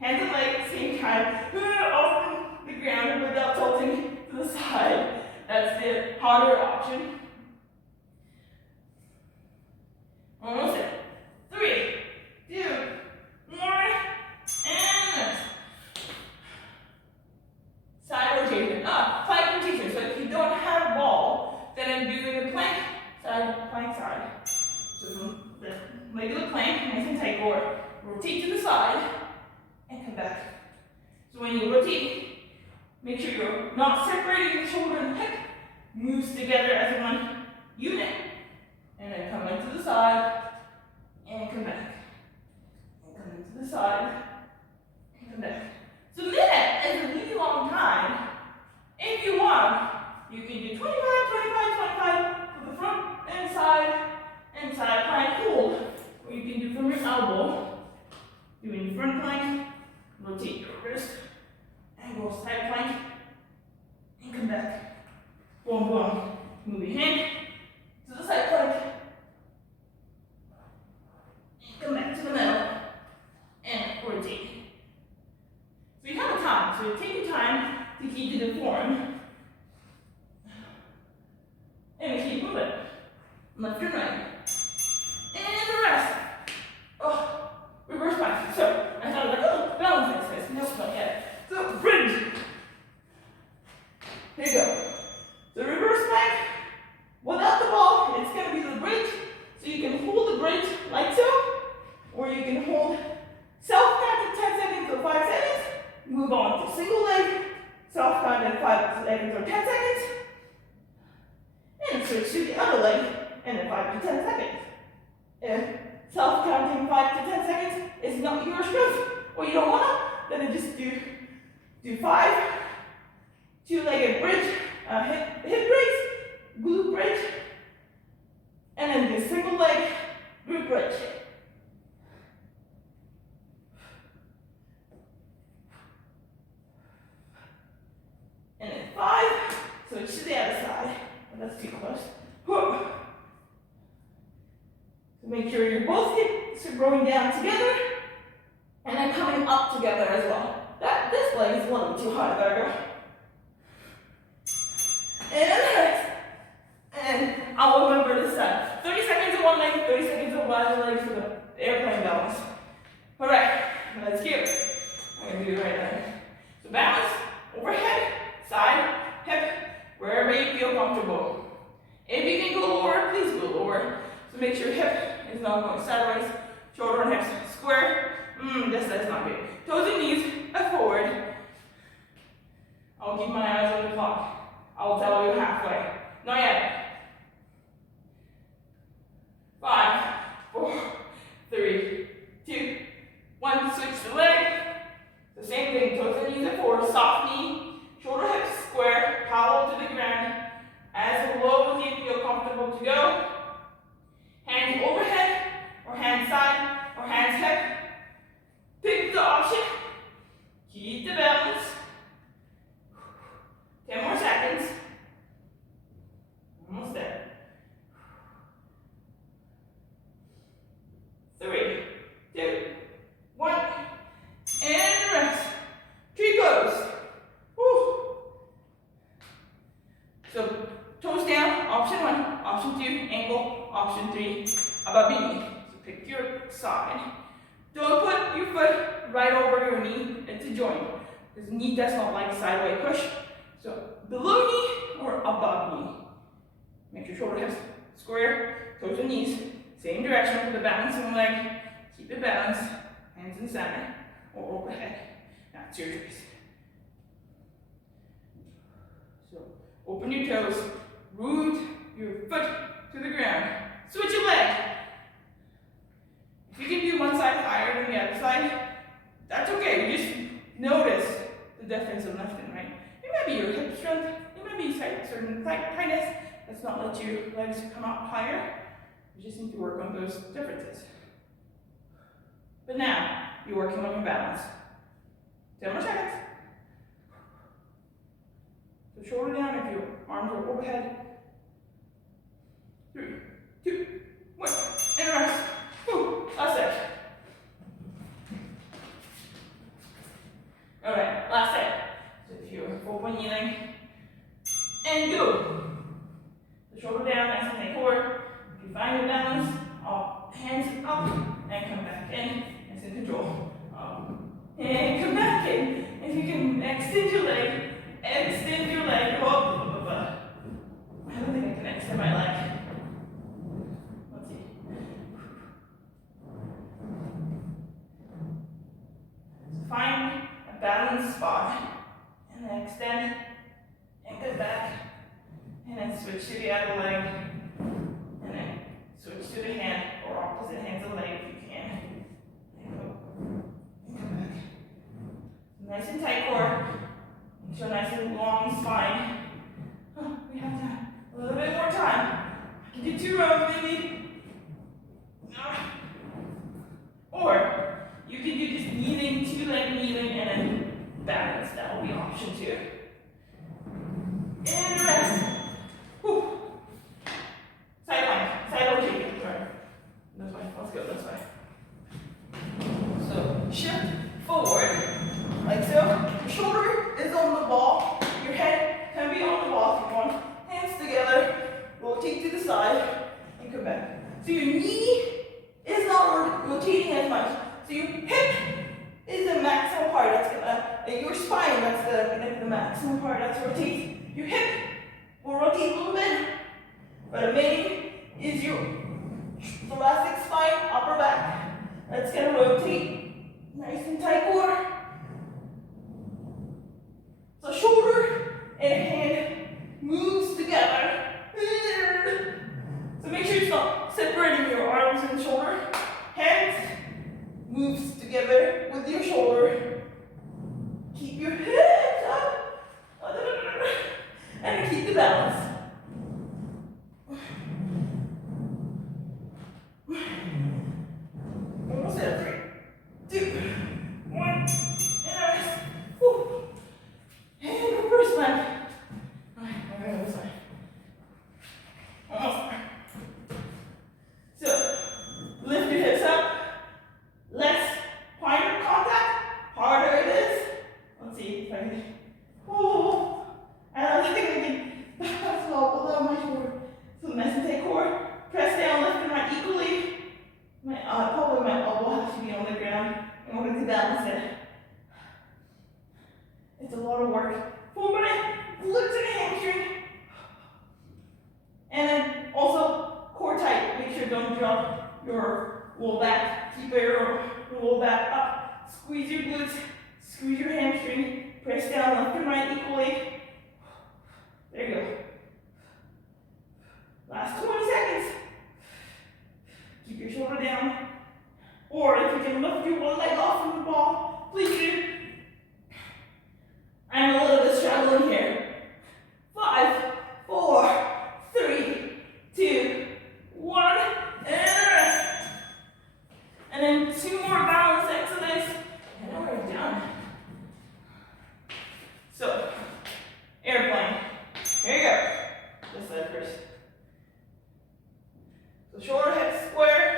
hands and legs at the same time, off the ground without tilting to the side. That's the harder option. Almost there. 3, 2, 1, and next. Side rotation. Plank rotation. So if you don't have a ball, then I'm doing the plank side. So from the regular plank, nice and tight core, rotate to the side and come back. So when you rotate, make sure you're not separating the shoulder and hip. Moves together as one unit. And then come into the side and come back. And come into the side and come back. So minute is a really long time. If you want, you can do 25, 25, 25 for the front and side plank hold. Or you can do from your elbow, doing front plank, rotate your wrist, and go side plank, and come back. Boom, boom. Move your hand to the side plank, and come back to the middle, and rotate. So you have a time, so take your time to keep the form. And keep moving. Left and right. And the rest. Oh, reverse plank. So I thought like, oh, balance exercise. Nope, not yet. So bridge. Here you go. So reverse plank. Without the ball, it's going to be the bridge. So you can hold the bridge like so. Or you can hold self-count to 10 seconds or 5 seconds. Move on to single leg. Self-count at 5 seconds or 10 seconds. And switch to the other leg, and then 5 to 10 seconds. If self-counting 5 to 10 seconds is not your strength, or you don't want to, then just do 5, 2-legged bridge, hip bridge, glute bridge, and then do single leg glute bridge. And then 5, switch to the other side. That's too close. So make sure your both hips are going down together and then coming up together as well. This leg is a little too hard. There we go. And next. And I'll remember this side. 30 seconds of one leg, 30 seconds of one other leg for the airplane balance. Alright, let's do it. I'm going to do it right now. So balance, overhead, side, hip, wherever you feel comfortable. If you can go lower, please go lower. So make sure hip is not going sideways. Shoulder and hips square. This side's not good. Toes and knees forward. I'll keep my eyes on the clock. I'll tell you halfway. Not yet. 5, 4, 3, 2, 1. Switch the leg. The same thing. Toes and knees forward. Soft knee. Shoulder hips square, parallel to the ground, as low as you feel comfortable to go. Hands overhead, or hands side, or hands hip. Pick the option. Keep the balance. 10 more seconds. Almost there. 3, 2, 1, and rest. Tree pose. So toes down, option 1, option 2, ankle, option 3, above your knee. So pick your side. Don't put your foot right over your knee, it's a joint. Because knee does not like sideways push. So below knee or above knee. Make your shoulder hips square, toes and knees, same direction for the balancing leg. Keep it balanced, hands in the center or overhead. That's your choice. So open your toes, root your foot to the ground. Switch your leg. If you can do one side higher than the other side, that's okay. You just notice the difference in lifting, right? It might be your hip strength, it might be certain tightness. Let's not let your legs come up higher. You just need to work on those differences. But now, you're working on your balance. 10 more seconds. So shoulder down if your arms are overhead. 3, 2, 1, and rest. Whew, last set. Alright, last set. So if you're open kneeling, and go. The shoulder down, nice and core. If you find your balance, hands up, and come back in. Nice and control. And come back in. If you can extend your leg, extend your leg. I don't think I can extend my leg. Let's see. So find a balanced spot. And then extend and come back. And then switch to the other leg. And then switch to the hand or opposite hands of leg if you can. And go. And come back. Nice and tight core. Make sure nice and long spine. We have time. A little bit more time. I can do 2 rows maybe. Or you can do just kneeling, 2-leg kneeling, and then balance. That will be option 2. And rest. Whew. Side plank. Side rotation. Alright. This way. Let's go this way. So shift forward. Like so. Your shoulder is on the ball. Your head can be on the ball if you want. Hands together. Rotate to the side. And come back. So your knee is not rotating as much. So your hip is the maximum part. That's gonna, your spine, that's the maximum part. That's rotates. Your hip will rotate a little bit. But the main is your thoracic spine, upper back. That's gonna rotate. Nice and tight core. So shoulder and hand moves together. So make sure you're not separating your arms and shoulder. Hands moves together with your shoulder. Keep your head up. And keep the balance. Almost there. 3, 2, 1. And rest. Whew. And reverse plank. Alright, I'm going to go this way. Almost there. So, lift your hips up. Less finer contact, harder it is. Let's see if I can. Oh, and I think I can balance well below my shoulder. So nice and tight core. Press down, lift and right equally. Probably my elbow has to be on the ground in order to balance it. It's a lot of work. Full body, glutes and hamstring. And then also core tight. Make sure don't drop your low back. Keep your low back up. Squeeze your glutes. Squeeze your hamstring. Press down left and right equally. There you go. Last 20 seconds. Keep your shoulder down. Or if you can lift your one leg off from the ball, please do. I'm a little bit struggling here. 5, 4, 3, 2, 1, and rest. And then 2 more balance exercises, and then we're done. So, airplane. Here you go. This side first. So shoulder, hips square.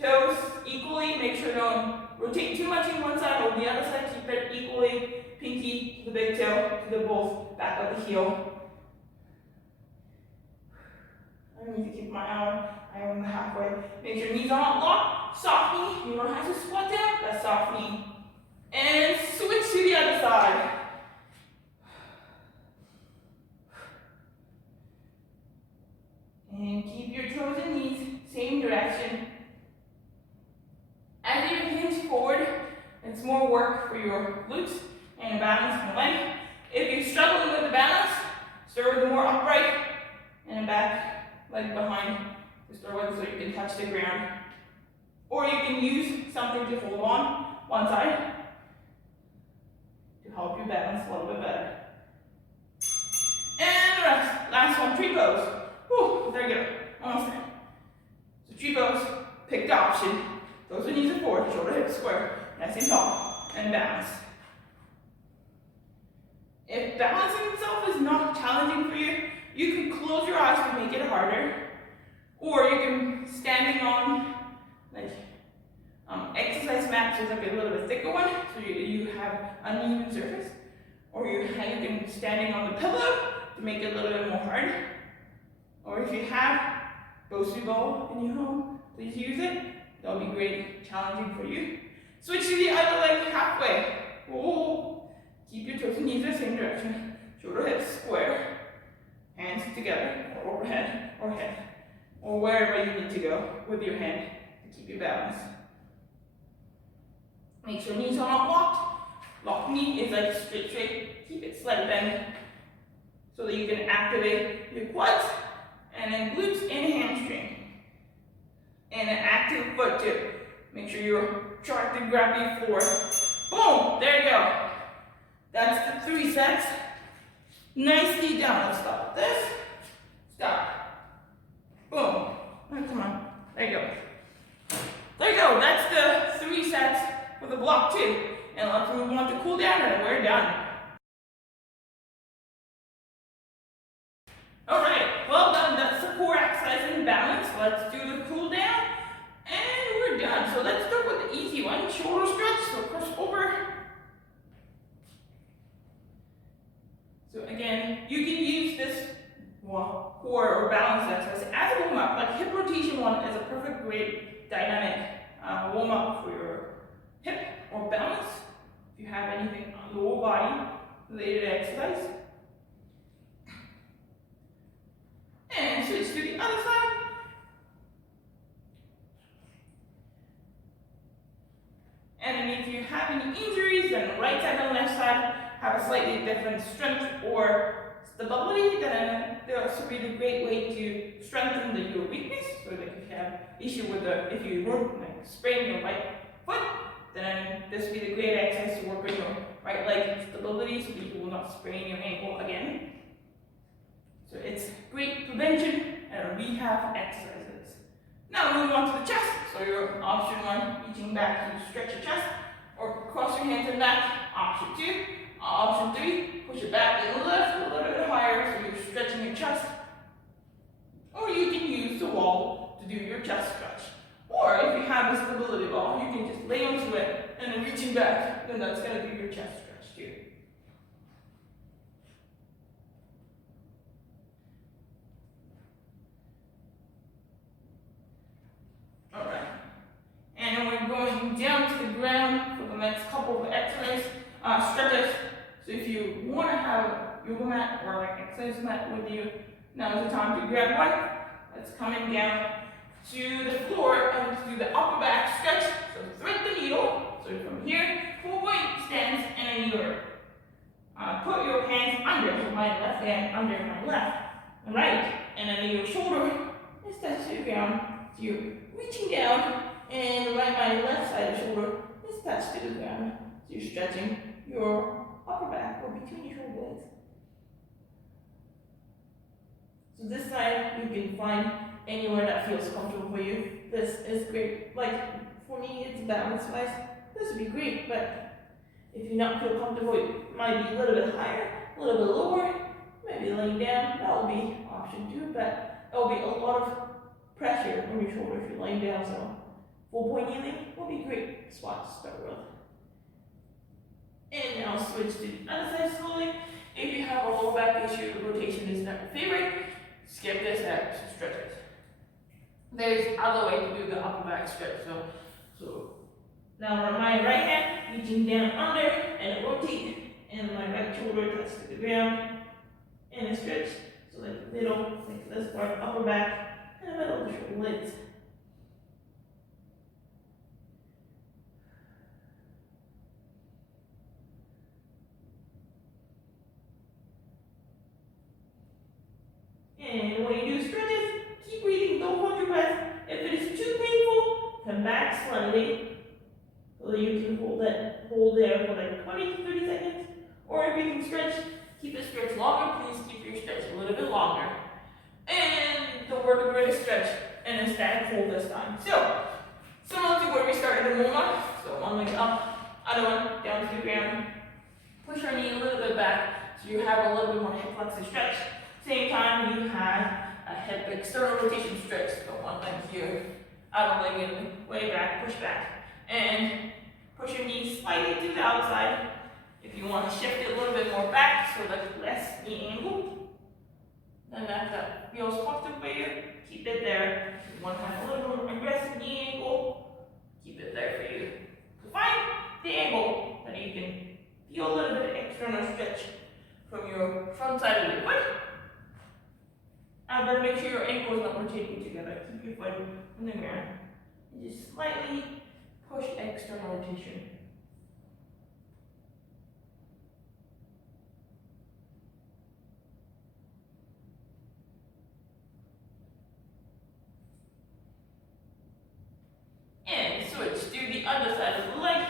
Toes equally. Make sure don't rotate too much in one side or the other side. Keep it equally. Pinky to the big toe, to the both back of the heel. I need to keep my arm halfway. Make sure knees are not locked. Soft knee. You don't have to squat down. That's soft knee. And switch to the other side. And keep your toes and knees same direction. As you hinge forward, it's more work for your glutes and balance and leg. If you're struggling with the balance, start with the more upright and back leg behind. Just start with it so you can touch the ground. Or you can use something to hold on one side to help you balance a little bit better. And rest. Last one, tree pose. Whew, there you go. Almost there. balance. If balancing itself is not challenging for you, you can close your eyes to make it harder, or you can standing on like exercise mats is like a little bit thicker one, so you have uneven surface, or you can standing on the pillow to make it a little bit more hard. Or if you have Bosu ball in your home, please use it. That'll be great, challenging for you. Switch to the other leg halfway. Oh, keep your toes and knees the same direction. Shoulder hips square. Hands together, or overhead, or head, or wherever you need to go with your hand to keep your balance. Make sure knees are not locked. Locked knee is like straight. Keep it slight bend so that you can activate your quads and then glutes and hamstring. And an active foot too. Make sure you're trying to grab your floor. Boom! There you go. That's the 3 sets. Nicely done. Let's stop this. Stop. Boom. Oh, come on. There you go. There you go. That's the 3 sets for the block 2. And let's move on to cool down and we're done. Alright, well done. That's the core exercise and balance. Let's do the cool down. And we're done. So let's start with the easy one. Shoulder stretch. So cross over. So again, you can use this core or balance exercise as a warm-up. Like hip rotation one is a perfect, great dynamic warm-up for your hip or balance. If you have anything lower body related exercise. And switch to the other side. And then if you have any injuries, then right side and left side have a slightly different strength or stability, then they'll also be a great way to strengthen your weakness. So that if you have issue with if you sprain your right foot, then this will be the great exercise to work on your right leg stability so that you will not sprain your ankle again. So it's great prevention and rehab exercises. Now moving on to the chest. So your option 1, reaching back to stretch your chest, or cross your hands and back. Option 2. Option 3, push it back and lift a little bit higher so you're stretching your chest. Or you can use the wall to do your chest stretch. Or if you have a stability ball, you can just lay onto it and then reaching back, then that's going to be your chest stretch too. Alright. And we're going down to the ground for the next couple of exercises, stretches. So if you want to have a yoga mat or like exercise mat with you, now is the time to grab one. That's coming down to the floor and do the upper back stretch. So thread the needle. So from here, full weight stance, and then you're put your hands under. So my left hand under my left and right, and then your shoulder is touched to the ground. So you're reaching down, and my left side of the shoulder is touched to the ground. So you're stretching your upper back or between your shoulder blades. So this side you can find anywhere that feels comfortable for you. This is great. Like for me, it's balance wise. This would be great, but if you not feel comfortable, it might be a little bit higher, a little bit lower, maybe laying down. That will be option 2, but it will be a lot of pressure on your shoulder if you're laying down. So full point kneeling will be a great spot to start with. And now switch to the other side slowly. If you have a lower back issue, rotation is not your favorite, skip this and stretch it. There's other way to do the upper back stretch. So now on my right hand, reaching down under and rotate, and my right shoulder touches to the ground and a stretch. So like the middle, like this part, upper back, and the middle of the shoulder blades. And when you do stretches, keep breathing, don't hold your breath. If it is too painful, come back slightly. So you can hold there for like 20 to 30 seconds. Or if you can stretch, keep the stretch longer. Please keep your stretch a little bit longer. And the vertebrae stretch and then static hold this time. So, similar to where we started the warm-up. So one leg up, Other one, down to the ground. Push your knee a little bit back so you have a little bit more hip flexor stretch. Same time you have a hip external rotation stretch. So one leg here, other leg in, way back, push back. And push your knee slightly to the outside. If you want to shift it a little bit more back, so like less knee angle, then that feels comfortable for you, keep it there. If you want to have a little more aggressive knee angle, keep it there for you. So find the angle that you can feel a little bit external stretch from your front side of your foot. But make sure your ankle is not rotating together. Keep your foot on the ground. And just slightly push external rotation. And switch to the other side of the leg.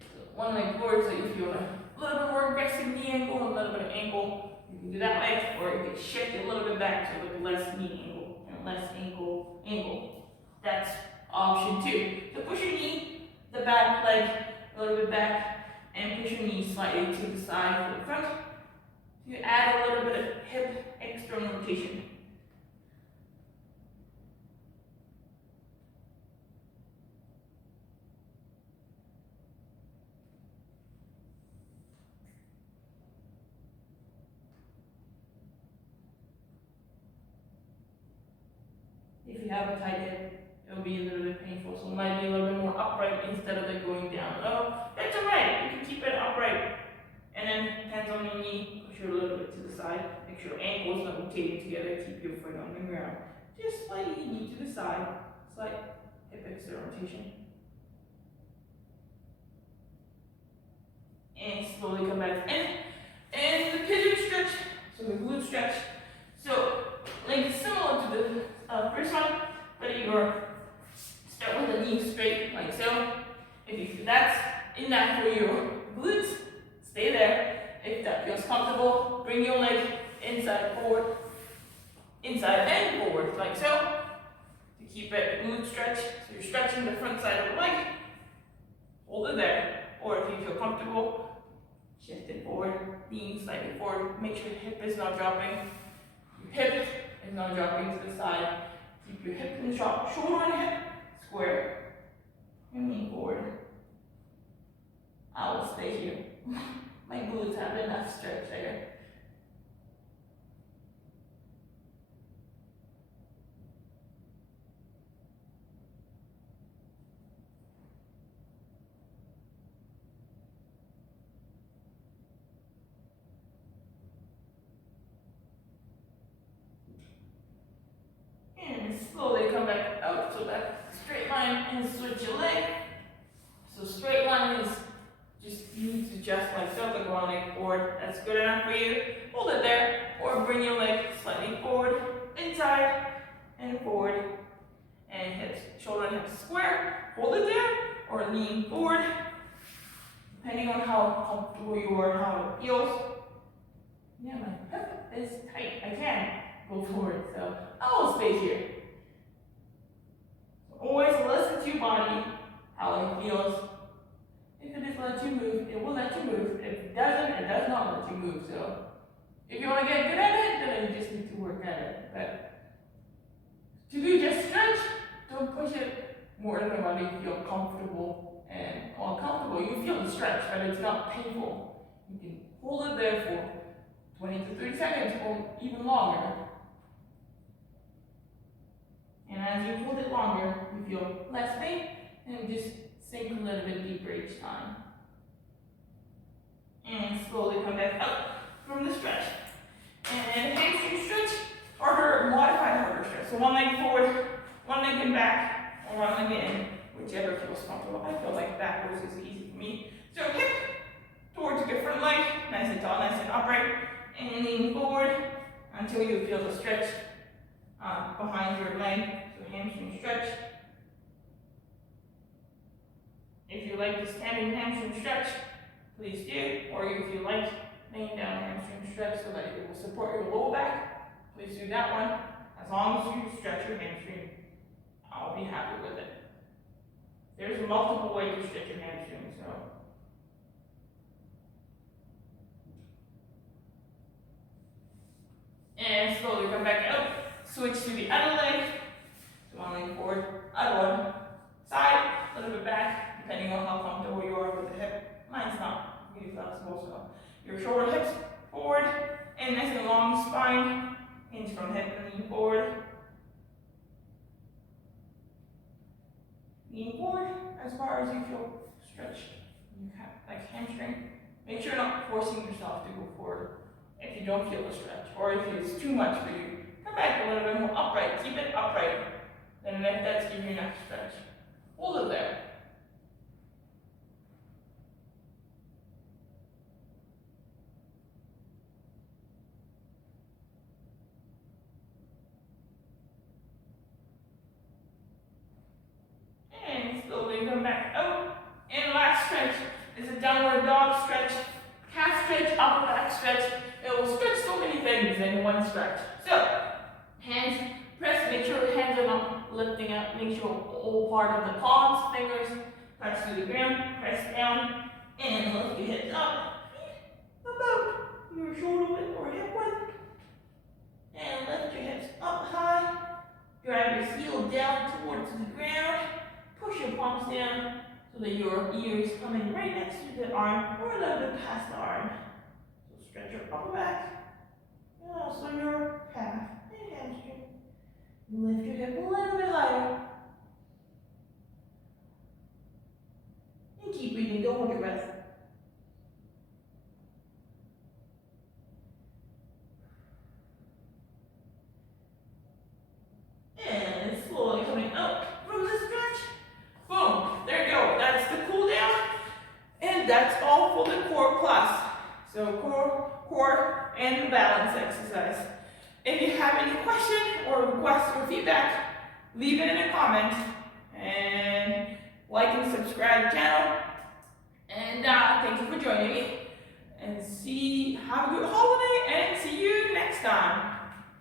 So one leg forward, so if you want a little bit more aggressive knee angle, a little bit of angle, you can do that way, or you can shift it a little bit back so with less knee angle and less ankle angle. That's option 2. So push your knee, the back leg a little bit back, and push your knee slightly to the side for the front. You add a little bit of hip external rotation. If you have a tight hip, it will be a little bit painful, so it might be a little bit more upright instead of it going down low. That's alright, you can keep it upright. And then hands on your knee, push it a little bit to the side. Make sure ankles not rotating together, keep your foot on the ground. Just slightly knee to the side, slight hip external rotation. And slowly come back in. And the pigeon stretch, so the glute stretch. So, like similar to the first one, but you're start with the knee straight, like so. If that's enough for your glutes, stay there. If that feels comfortable, bring your leg inside forward, inside and forward, like so. To keep it glute stretch, so you're stretching the front side of the leg. Hold it there, or if you feel comfortable, shift it forward, lean slightly forward. Make sure your hip is not dropping. Your hip is not dropping to the side. Keep your hip in the shop, shoulder and hip, square, and lean forward. I will stay here. My glutes have enough stretch there. And slowly come back out to that straight line and switch your leg. So straight line is just you need to adjust like so, the one leg forward. That's good enough for you. Hold it there, or bring your leg slightly forward, inside and forward, and hips, shoulder and hips square. Hold it there, or lean forward, depending on how comfortable you are, how it feels. Yeah, my hip is tight. I can go forward, so I will stay here. So always listen to your body, how it feels. If it is let you move, it will let you move. If it doesn't, it does not let you move. So if you want to get good at it, then you just need to work at it. But to do just stretch, don't push it more than the body feel comfortable and uncomfortable. You feel the stretch, but it's not painful. You can hold it there for 20 to 30 seconds or even longer. And as you hold it longer, you feel less pain and just sink a little bit deeper each time. And slowly come back up from the stretch. And hamstring stretch, harder, modified harder stretch. So one leg forward, one leg in back, or one leg in, whichever feels comfortable. I feel like backwards is easy for me. So hip towards your front leg, nice and tall, nice and upright, and lean forward until you feel the stretch behind your leg. So hamstring stretch. If you like the standing hamstring stretch, please do. Or if you like laying down hamstring stretch so that it will support your lower back, please do that one. As long as you stretch your hamstring, I'll be happy with it. There's multiple ways to stretch your hamstring, so. And slowly come back out. Switch to the other leg. So one leg forward, other one side, a little bit back, depending on how comfortable you are with the hip. Mine's not really flexible, so your shoulder hips forward, and nice and long spine. Hinge from hip and lean forward. Lean forward as far as you feel stretched. You have like hamstring. Make sure you're not forcing yourself to go forward if you don't feel the stretch, or if it's too much for you. Come back a little bit more upright. Keep it upright. Then let that give you enough stretch. Hold it there. And slowly come back out. And last stretch is a downward dog stretch, calf stretch, upper back stretch. It will stretch so many things in one stretch. So, hands press, make sure hands are not lifting up, make sure all part of the palms, fingers touch to the ground, press down, and lift your hips up, about your shoulder width or hip width, and lift your hips up high, drag your heel down towards the ground, push your palms down so that your ear is coming right next to the arm or a little bit past the arm. So stretch your upper back, and also your calf and hamstring. Lift your hip a little bit higher. And keep breathing, don't hold your breath. And slowly coming up from the stretch. Boom, there you go. That's the cool down. And that's all for the core plus. So core and the balance exercise. If you have any question or request or feedback, leave it in a comment and like and subscribe to the channel. And thank you for joining me. And have a good holiday.